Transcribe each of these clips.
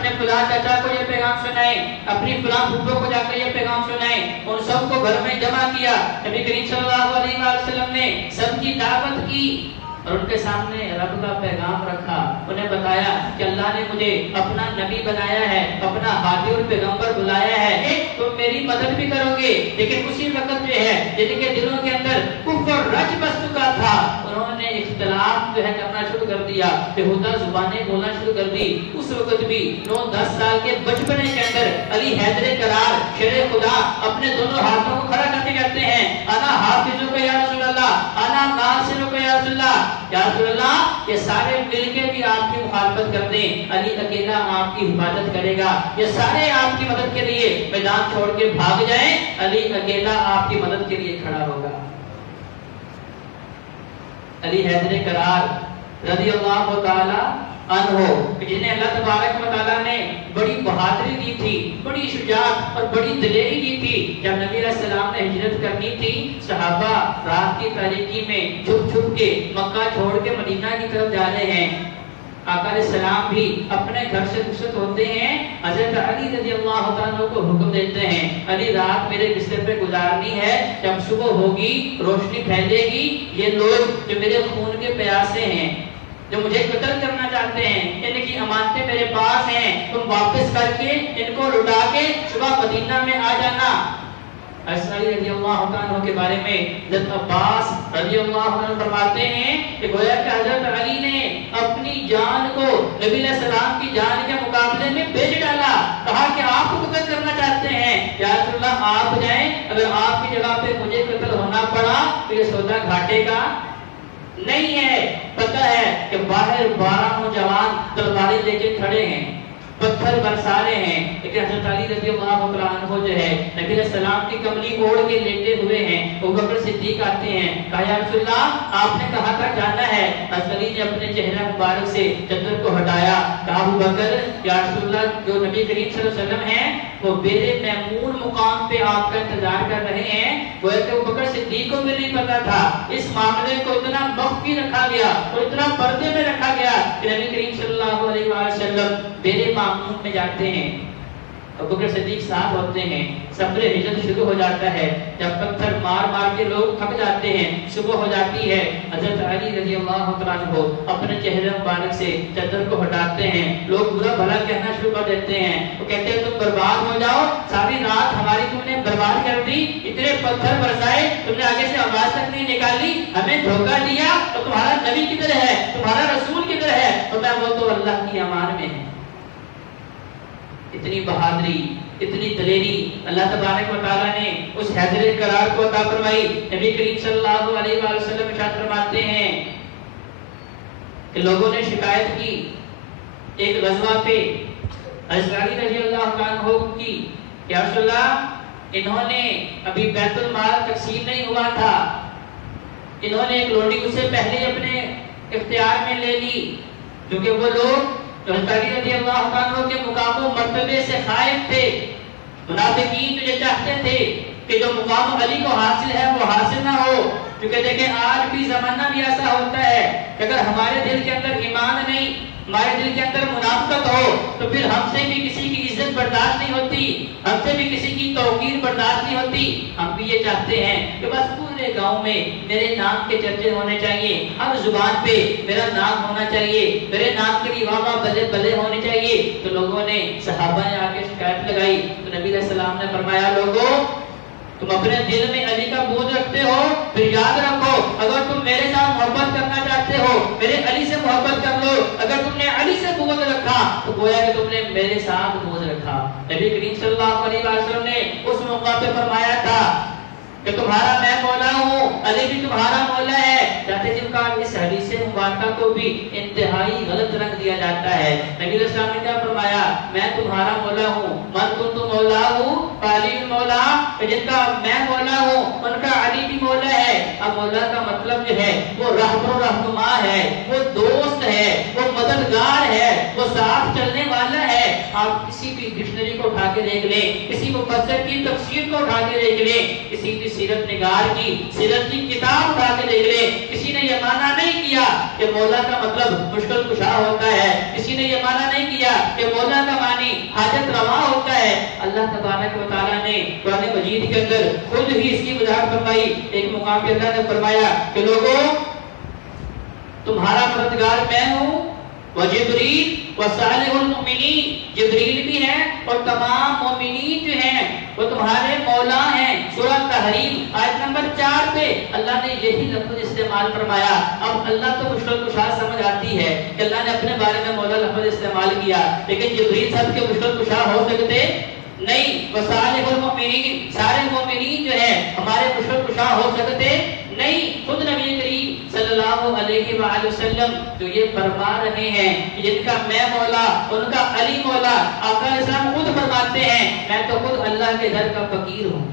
اپنے فلاں چچا کو یہ پیغام سنائیں، اپنی فلاں پھپھو کو جا کر یہ پیغام سنائیں۔ ان سب کو گھر میں جمع کیا، نبی کریم صلی اللہ علیہ وسلم نے سب کی دعوت کی اور ان کے سامنے رب کا پیغام رکھا، انہیں بتایا کہ اللہ نے مجھے اپنا نبی بنایا ہے، اپنا ہادی اور پیغمبر بلایا ہے، تم میری مدد بھی کرو گے، لیکن اسی وقت جو ہے جن کے دلوں کے اندر کفر رچ بس چکا تھا، انہوں نے اختلاف جو ہے کرنا شروع کر دیا، بےہودہ زبانیں بولنا شروع کر دی۔ اس وقت بھی 9-10 سال کے بچپنے کے اندر علی حیدر کرار شیر خدا اپنے دونوں ہاتھوں کو کھڑا کرتے کہتے ہیں انا حافظک یا رسول اللہ، انا ناصرک یا رسول اللہ، یا رسول اللہ یہ سارے مل کے بھی آپ کی مخالفت کر دیں، علی اکیلا آپ کی حفاظت کرے گا، یہ سارے آپ کی مدد کے لیے میدان چھوڑ کے بھاگ جائیں، علی اکیلا آپ کی مدد کے لیے کھڑا ہوگا۔ علی حیدر کرار رضی اللہ تعالی عنہ جنہیں اللہ تبارک و تعالیٰ نے بڑی بہادری دی تھی، بڑی شجاعت اور بڑی دلیری دی تھی، جب نبی علیہ السلام نے ہجرت کرنی تھی، صحابہ رات کی تاریکی میں چھپ چھپ کے مکہ چھوڑ کے مدینہ کی طرف جا رہے ہیں، آقا علیہ السلام بھی اپنے گھر سے رخصت ہوتے ہیں، حضرت علی رضی اللہ عنہ کو حکم دیتے ہیں علی رات میرے بستر پہ گزارنی ہے، جب صبح ہوگی روشنی پھیلے گی، یہ لوگ جو میرے خون کے پیاسے ہیں، جو مجھے قتل کرنا چاہتے ہیں، ان کی امانتیں میرے پاس ہیں، تم واپس کر کے ان کو لٹا کے صبح مدینہ میں آ جانا۔ حضرت علی رضی اللہ عنہ کے بارے میں حضرت عباس رضی اللہ عنہ فرماتے ہیں کہ گویا کہ حضرت علی نے اپنی جان کو نبی علیہ السلام کی جان کے مقابلے میں بیچ ڈالا، کہا کہ آپ کو قتل کرنا چاہتے ہیں یا رسول اللہ آپ جائیں، اگر آپ کی جگہ پہ مجھے قتل ہونا پڑا تو یہ سودا گھاٹے کا نہیں ہے۔ پتہ ہے کہ باہر 12 نوجوان تلواریں لے کے کھڑے ہیں، پتھر برسا رہے ہیں، لیکن حضرت علی رضی اللہ عنہ جو ہے نبی علیہ السلام کی کملی اوڑھ کے لیٹے ہوئے ہیں، ابو بکر صدیق آتے ہیں، کہا یا رسول اللہ آپ نے کہا تھا جانا ہے، حضرت علی نے اپنے چہرہ مبارک سے چادر کو ہٹایا، کہا ابو بکر یا رسول اللہ جو نبی کریم صلی اللہ علیہ وسلم ہیں وہ میرے میمون مقام پہ آپ کا انتظار کر رہے ہیں۔ وہ کہ ابو بکر صدیق کو بھی نہیں پتا تھا، اس معاملے کو اتنا مخفی رکھا گیا اور اتنا پردے میں رکھا گیا کہ نبی کریم صلی اللہ علیہ وسلم میرے معمول میں جاتے ہیں، ابو بکر صدیق ساتھ ہوتے ہیں، سفر ہجرت شروع ہو جاتا ہے، جب پتھر مار مار کے لوگ تھک جاتے ہیں، صبح ہو جاتی ہے، حضرت علی رضی اللہ عنہ اپنے چہرے مبارک سے چادر کو ہٹاتے ہیں، لوگ برا بھلا کہنا شروع کر دیتے ہیں، وہ کہتے ہیں تم برباد ہو جاؤ، ساری رات ہماری تم نے برباد کر دی، اتنے پتھر برسائے، تم نے آگے سے آواز تک نہیں نکالی، ہمیں دھوکہ دیا، تو تمہارا نبی کدھر ہے، تمہارا رسول کدھر ہے؟ تو میں وہ تو اللہ کی امان میں ہے۔ اتنی بہادری، اتنی دلیری اللہ تبارک و تعالیٰ نے اس حیدر کرار کو عطا فرمائی۔ نبی کریم صلی اللہ علیہ وسلم ارشاد فرماتے ہیں کہ لوگوں نے شکایت کی ایک غزوہ پہ حضرت علی رضی اللہ عنہ کی کہ یا رسول اللہ انہوں نے ابھی بیت المال تقسیم نہیں ہوا تھا، انہوں نے ایک لوڈی اس سے پہلے اپنے اختیار میں لے لی، کیونکہ وہ لوگ جو حضرت علی رضی اللہ عنہ کے مقام و مرتبے سے خائف تھے، منافقین جو یہ چاہتے تھے کہ جو مقام علی کو حاصل ہے وہ حاصل نہ ہو، کیونکہ دیکھیں آج بھی زمانہ بھی ایسا ہوتا ہے کہ اگر ہمارے دل کے اندر ایمان نہیں، ہمارے دل کے اندر منافقت ہو تو پھر ہم سے بھی کسی کی عزت برداشت نہیں ہوتی، ہم سے بھی کسی کی توقیر برداشت نہیں ہوتی۔ ہم بھی یہ چاہتے ہیں کہ بس پورے گاؤں میں میرے نام کے چرچے ہونے چاہیے، ہر زبان پہ میرا نام ہونا چاہیے، میرے نام کے لیے واہ واہ بلے بلے ہونے چاہیے۔ تو لوگوں نے صحابہ نے آ کے شکایت لگائی تو نبی علیہ السلام نے فرمایا لوگوں تم اپنے دل میں علی کا بوجھ رکھتے ہو، پھر یاد رکھو اگر تم میرے ساتھ محبت کرنا چاہتے ہو میرے علی سے محبت کر لو، اگر تم نے علی سے بغض رکھا تو گویا کہ تم نے میرے ساتھ بغض رکھا۔ نبی کریم صلی اللہ علیہ وسلم نے اس موقع پہ فرمایا تھا کہ تمہارا میں مولا ہوں، علی بھی تمہارا مولا ہے، جاتے جن کا اس حدیث مبارکہ کو بھی انتہائی غلط رنگ دیا جاتا ہے۔ نبی علیہ السلام نے کیا فرمایا میں تمہارا مولا ہوں، من کنت مولا ہوں علی مولا، جن کا میں مولا ہوں ان کا علی بھی مولا ہے۔ اب مولا کا مطلب جو ہے وہ رہبر و رہنما ہے، وہ دوست ہے، وہ مددگار ہے، وہ ساتھ چلنے والا ہے۔ آپ کسی بھی ڈکشنری کو اٹھا کے دیکھ لیں، کسی مفسر کی تفسیر کو اٹھا کے دیکھ لیں، کسی بھی سیرت نگار کی سیرت کی کتاب اٹھا کے دیکھ لیں، کسی نے یہ معنی نہیں کیا کہ مولا کا مطلب مشکل کشا ہوتا ہے، کسی نے یہ معنی نہیں کیا کہ مولا کا معنی اللہ تبارک و تعالیٰ نے قرآن مجید کے اندر خود ہی اس کی وضاحت فرمائی. ایک مقام پہ اللہ نے فرمایا کہ لوگوں تمہارا مددگار میں ہوں وجبریل وصالح المؤمنین. جبریل بھی ہے اور تمام مومنین جو ہیں وہ تمہارے مولا ہیں. سورہ تحریم آیت نمبر 4 پہ اللہ نے یہی لفظ استعمال فرمایا. اب اللہ تو مشکل کشا سمجھ آتی ہے کہ اللہ نے اپنے بارے میں مولا لفظ استعمال کیا, لیکن جبریل سب کے مشکل کشا ہو سکتے نہیں. وصالح المؤمنین سارے مومنین جو ہیں ہمارے مشکل کشا ہو سکتے نہیں. خود نبی کریم صلی اللہ علیہ وآلہ وسلم جو یہ فرما رہے ہیں کہ جن کا میں مولا ان کا علی مولا, آقا علیہ السلام خود فرماتے ہیں میں تو خود اللہ کے گھر کا فقیر ہوں.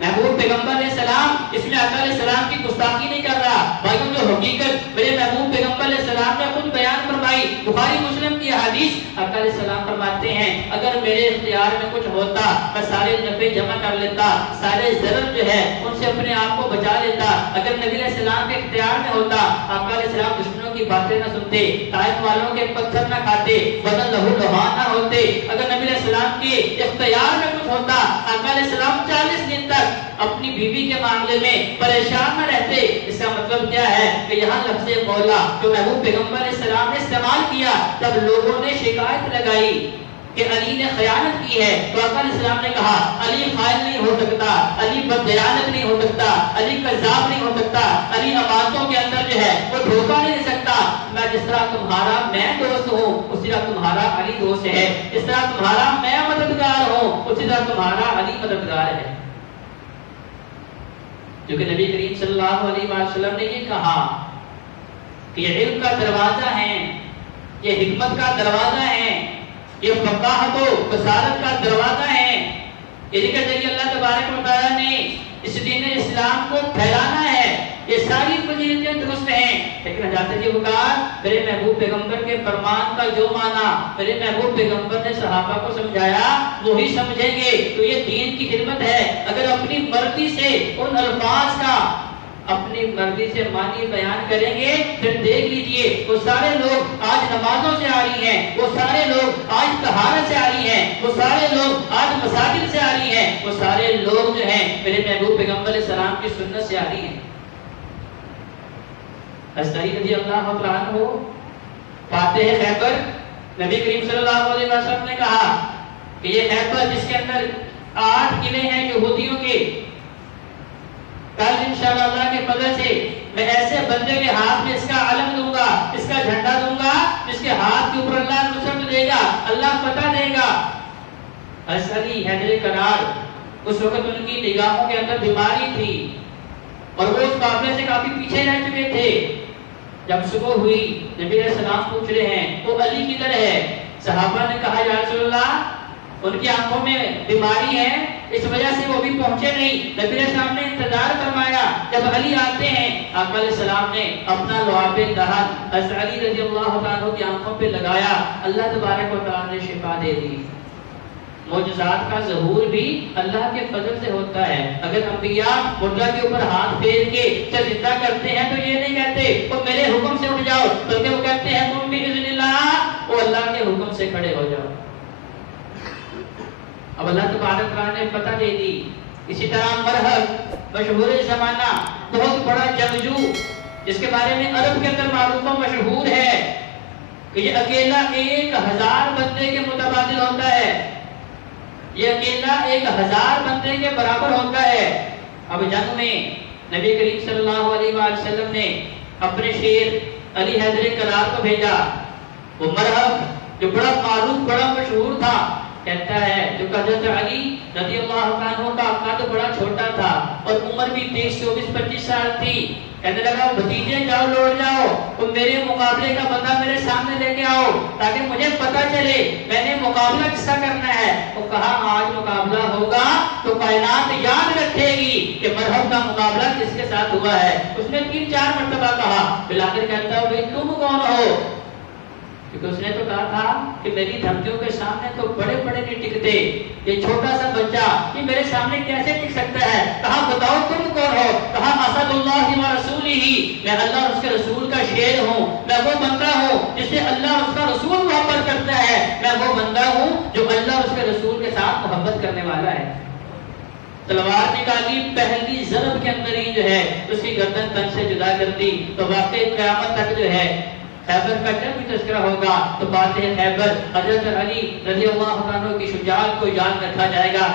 محبوب پیغمبر علیہ السلام اس میں آقا علیہ السلام کی گستاخی نہیں کر رہا بھائیوں. جو حقیقت میرے محبوب پیغمبر علیہ السلام نے خود بیان فرمائی, بخاری مسلم کی حدیث, آقا علیہ السلام فرماتے ہیں اگر میرے اختیار میں کچھ ہوتا میں سارے نفع جمع کر لیتا, سارے ضرر جو ہے ان سے اپنے آپ کو بچا لیتا. اگر نبی علیہ السلام کے اختیار میں ہوتا آقا علیہ السلام دشمنوں کی باتیں نہ سنتے, طائف والوں کے پتھر نہ کھاتے, بدن لہو لہان نہ ہوتے. اگر نبی علیہ السلام کے اختیار میں کچھ ہوتا آقا علیہ السلام 40 دن تک اپنی بیوی کے معاملے میں پریشان نہ رہتے. اس کا مطلب کیا ہے کہ یہاں لفظ مولا جو محبوب پیغمبر علیہ السلام نے استعمال کیا, جب لوگوں نے شکایت لگائی کہ علی نے خیانت کی ہے تو آقا علیہ السلام نے کہا علی خائن نہیں ہو سکتا, علی بددیانت نہیں ہو سکتا, علی کذاب نہیں ہو سکتا, علی امانتوں کے اندر جو ہے وہ دھوکہ نہیں دے سکتا. میں جس طرح تمہارا میں دوست ہوں اسی طرح تمہارا علی دوست ہے, جس طرح تمہارا میں مددگار ہوں اسی طرح تمہارا علی مددگار ہے. کیونکہ نبی کریم صلی اللہ علیہ وسلم نے یہ کہا کہ یہ علم کا دروازہ ہے, یہ حکمت کا دروازہ ہے, یہ فقاہت و بصارت کا دروازہ ہے. اس کے ذریعے اللہ تبارک و تعالیٰ نے اس دین اسلام کو پھیلانا ہے. یہ ساری فضیلتیں درست ہیں, لیکن حضرت جی وقار میرے محبوب پیغمبر کے فرمان کا جو معنی میرے محبوب پیغمبر نے صحابہ کو سمجھایا وہی سمجھیں گے تو یہ دین کی خدمت ہے. اگر اپنی مرضی سے ان الفاظ کا اپنی مرضی سے معنی بیان کریں گے پھر دیکھ لیجئے وہ سارے لوگ آج نمازوں سے آ رہی ہیں, وہ سارے لوگ آج طہارت سے آ رہی ہیں, وہ سارے لوگ آج مساجد سے آ رہی ہیں, وہ سارے لوگ جو ہیں میرے محبوب پیغمبر علیہ السلام کی سنت سے آ رہی ہیں. حضرت علی رضی اللہ عنہ فاتح خیبر, نبی کریم صلی اللہ علیہ وسلم نے کہا کہ یہ خیبر جس کے اندر 8 قلعے ہیں یہودیوں کے, کل انشاءاللہ اللہ کے فضل سے میں ایسے بندے کے ہاتھ میں اس کا علم دوں گا, اس کا جھنڈا دوں گا جس کے ہاتھ کے اوپر اللہ نصرت دے گا, اللہ فتح دے گا. حضرت علی حیدر کرار اس وقت ان کی نگاہوں کے اندر بیماری تھی اور وہ اس قافلے سے کافی پیچھے رہ چکے تھے. جب صبح ہوئی نبی علیہ السلام پوچھ رہے ہیں تو علی کدھر ہے؟ صحابہ نے کہا یا رسول اللہ ان کی آنکھوں میں بیماری ہے اس وجہ سے وہ بھی پہنچے نہیں. نبی علیہ السلام نے انتظار فرمایا, جب علی آتے ہیں آقا علیہ السلام نے اپنا لعاب دہن حضرت علی رضی اللہ عنہ کی آنکھوں پہ لگایا, اللہ تبارک و تعالی نے شفا دے دی. معجزات کا ظہور بھی اللہ کے فضل سے ہوتا ہے. اگر انبیاء مردہ کے اوپر ہاتھ پھیر کے زندہ کرتے ہیں تو یہ نہیں کہتے وہ میرے حکم سے اٹھ جاؤ, بلکہ وہ کہتے ہیں تم بھی باذن اللہ, وہ اللہ کے حکم سے کھڑے ہو جاؤ. اب اللہ تبارک تعالیٰ نے فتح دے دی. اسی طرح مرحب مشہور زمانہ بہت بڑا جنگجو جس کے بارے میں عرب کے اندر معروف و مشہور ہے کہ یہ اکیلا 1000 بندے کے متبادل ہوتا ہے, یہ اکیلا 1000 بندے کے برابر ہوتا ہے. اب جنگ میں نبی کریم صلی اللہ علیہ وآلہ وسلم نے اپنے شیر علی حیدر کرار کو بھیجا. وہ مرحب جو بڑا معروف بڑا مشہور تھا کہتا ہے جو حضرت علی رضی اللہ عنہ کا قد بڑا چھوٹا تھا اور عمر بھی 23 24 25 سال تھی. کہنے لگا بھتیجے جاؤ لوٹ جاؤ, تم میرے مقابلے کا بندہ میرے سامنے لے کے آؤ تاکہ مجھے پتہ چلے میں نے مقابلہ کس کا کرنا ہے. وہ کہا آج مقابلہ ہوگا تو کائنات یاد رکھے گی کہ مرحب کا مقابلہ کس کے ساتھ ہوا ہے. اس نے 3-4 مرتبہ کہا, بالآخر کہتا ہے بھائی تم کون ہو؟ کیونکہ اس نے تو کہا تھا کہ میری دھمکیوں کے سامنے تو بڑے بڑے نہیں ٹکتے, یہ چھوٹا سا بچہ یہ میرے سامنے کیسے ٹک سکتا ہے؟ کہا بتاؤ تم کون ہو؟ کہا اسد اللہ و رسولہ, میں اللہ اور اس کے رسول کا شیر ہوں, میں وہ بندہ ہوں جس سے اللہ اور اس کا رسول محبت کرتا ہے, میں وہ بندہ ہوں جو اللہ اور اس کے والا ہے. تلوار نکالی، پہلی ضرب کے اندر ہی جو ہے اس کی گردن تن سے جدا کر دی. تو واقعی قیامت تک جو ہے خیبر کا جب بھی تذکرہ ہوگا تو فاتح خیبر حضرت علی رضی اللہ عنہ کی شجاعت کو یاد رکھا جائے گا.